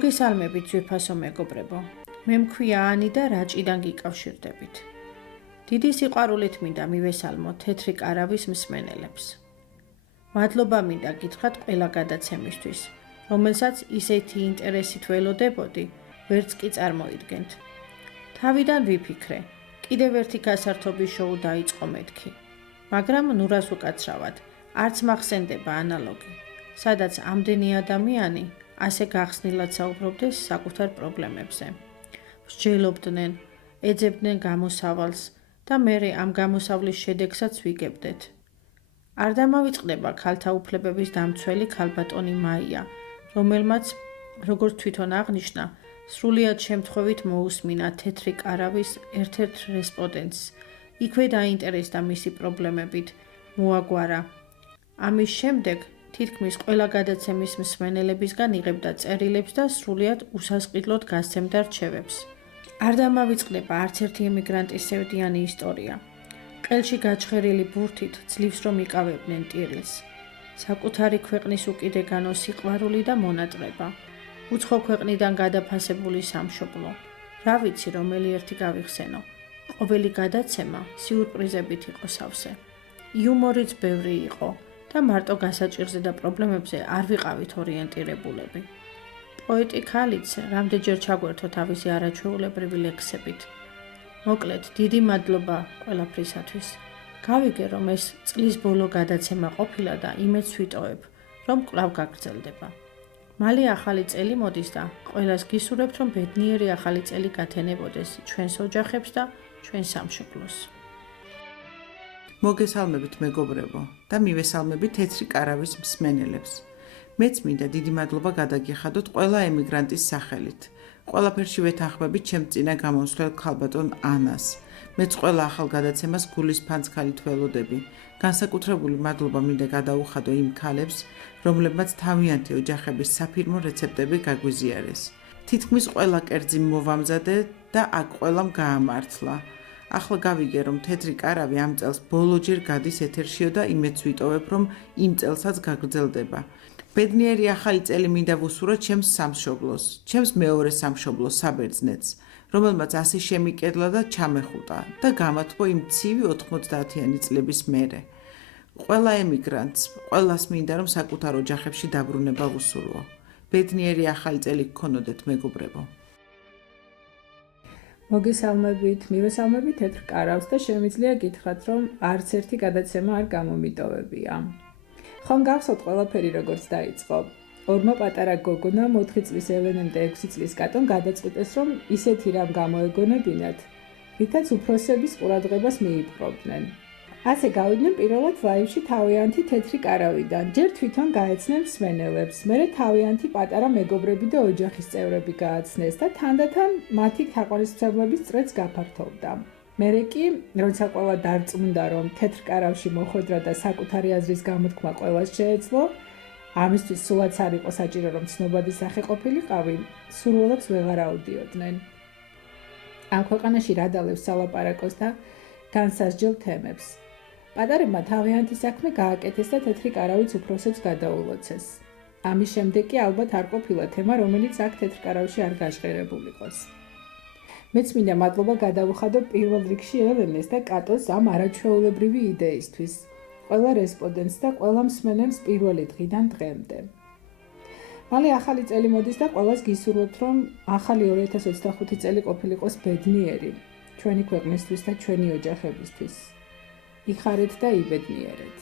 მოგესალმებით ძვირფასო მეგობრებო. მე მქვია ანი და რაჭიდან გიკავშირდებით. დიდი სიყვარულით მინდა მივესალმო თეთრი კარავის მსმენელებს. მადლობა მინდა გითხრათ ყველა გადაცემისთვის, რომელსაც ისეთი ინტერესით ველოდებოდი, ვერც კი წარმოიდგენთ. თავიდან ვიფიქრე, კიდევ ერთი გასართობი შოუ დაიწყო მეთქი. მაგრამ ნურას უკაცრავად, არც მახსენდება ანალოგი, სადაც ამდენი ადამიანი ასე გახსნილად საუბრობდეს საკუთარ პრობლემებზე. მსჯელობდნენ, ეძებდნენ გამოსავალს და მერე ამ გამოსავლის შედეგსაც ვიგებდეთ. არ დამავიწყდება ქალთა უფლებების დამცველი ქალბატონი მაია, რომელმაც, როგორც თვითონ აღნიშნა, სრულიად შემთხვევით მოусმინა თეთრი კარავის ერთ-ერთ რესპონდენტს. იქვე დაინტერესდა მისი პრობლემებით, მოაგვარა. ამის შემდეგ თითქმის ყველა გადაცემის მსმენელებისგან იღებდა წერილებს და სრულიად უსასყიდლოდ გასცემდა რჩევებს. არ დამავიწყდება არც ერთი ემიგრანტის სევდიანი ისტორია. ყელში გაჩხერილი ბურთით ძლივს რომ იკავებდნენ ტირილს. საკუთარი ქვეყნის უკიდეგანო სიყვარული და მონატრება. უცხო ქვეყნიდან გადაფასებული სამშობლო. რა ვიცი რომელი ერთი გავიხსენო. ყოველი გადაცემა სიურპრიზებით იყო სავსე. იუმორიც ბევრი იყო. და მარტო გასაჭირზე და პრობლემებზე არ ვიყავით ორიენტირებულები. პოეტი ქალიც რამდენჯერ ჩაგვერთო თავისი არაჩვეულებრივი ლექსებით. მოკლედ, დიდი მადლობა ყველაფრისათვის. გავიგე, რომ ეს წლის ბოლო გადაცემა ყოფილა და იმეც ვიტოვებ, რომ კვლავ გაგრძელდება. მალე ახალი წელი მოდის და ყველას გისურვებთ, რომ ბედნიერი ახალი წელი გათენებოდეს ჩვენს ოჯახებს და ჩვენ სამშობლოს. მოგესალმებით მეგობრებო და მივესალმებით თეთრი კარავის მსმენელებს. მეც მინდა დიდი მადლობა გადაგიხადოთ ყველა ემიგრანტის სახელით. ყველაფერში ვეთანხმებით ჩემ წინა გამომსვლელ ქალბატონ ანას. მეც ყველა ახალ გადაცემას გულის ფანცქალით ველოდები. განსაკუთრებული მადლობა მინდა გადაუხადო იმ ქალებს, რომლებმაც თავიანთი ოჯახების საფირმო რეცეპტები გაგვიზიარეს. თითქმის ყველა კერძი მოვამზადე და აქ ყველამ გაამართლა. ახლა გავიგე, რომ თეთრი კარავი ამ წელს ბოლოჯერ გადის ეთერშიო და იმეც ვიტოვებ, რომ იმ წელსაც გაგრძელდება. ბედნიერი ახალი წელი მინდა ვუსურვო ჩემს სამშობლოს, ჩემს მეორე სამშობლოს საბერძნეთს, რომელმაც ასე შემიკედლა და ჩამეხუტა და გამათბო იმ ცივი 90-იანი წლების მერე. ყველა ემიგრანტს, ყველას მინდა, რომ საკუთარ ოჯახებში დაბრუნება ვუსურვო. ბედნიერი ახალი წელი გქონოდეთ მეგობრებო. მოგესალმებით, მივესალმებით თეთრ კარავს და შემიძლია გითხრათ, რომ არც ერთი გადაცემა არ გამომიტოვებია. ხომ გახსოვთ ყველაფერი როგორც დაიწყო? ორმა პატარა გოგონამ 4 წლის ელენემ და 6 წლის კატომ გადაწყვიტეს, რომ ისეთი რამ გამოეგონებინათ, რითაც უფროსების ყურადღებას მიიპყრობდნენ. ასე გავიდნენ პირველად ლაივში თავიანთი თეთრი კარავიდან, ჯერ თვითონ გაეცნენ მსმენელებს, მერე თავიანთი პატარა მეგობრები და ოჯახის წევრები გააცნეს და თანდათან მათი თაყვანისმცემლების წრეც გაფართოვდა. მერე კი, როცა ყველა დარწმუნდა, რომ თეთრ კარავში მოხვედრა და საკუთარი აზრის გამოთქმა ყველას შეეძლო, ამისთვის სულაც არ იყო საჭირო, რომ ცნობადი სახე ყოფილიყავი, სურვილებს ვეღარ აუდიოდნენ. ამ ქვეყანაში რა დალევს სალაპარაკოს და განსაზრჯელ თემებს. პატარებმა თავიანთი საქმე გააკეთეს და თეთრი კარავიც უფროსებს გადაულოცეს. ამის შემდეგ კი ალბათ არ ყოფილა თემა, რომელიც აქ თეთრ კარავში არ გაჟღერებულიყოს. მეც მინდა მადლობა გადავუხადო პირველ რიგში ელენეს და კატოს ამ არაჩვეულებრივი იდეისთვის, ყველა რესპონდენტს და ყველა მსმენელს პირველი დღიდან დღემდე. მალე ახალი წელი მოდის და ყველას გისურვებთ, რომ ახალი 2025 წელი ყოფილიყოს ბედნიერი ჩვენი ქვეყნისთვის და ჩვენი ოჯახებისთვის. იხარეთ და იბედნიერეთ.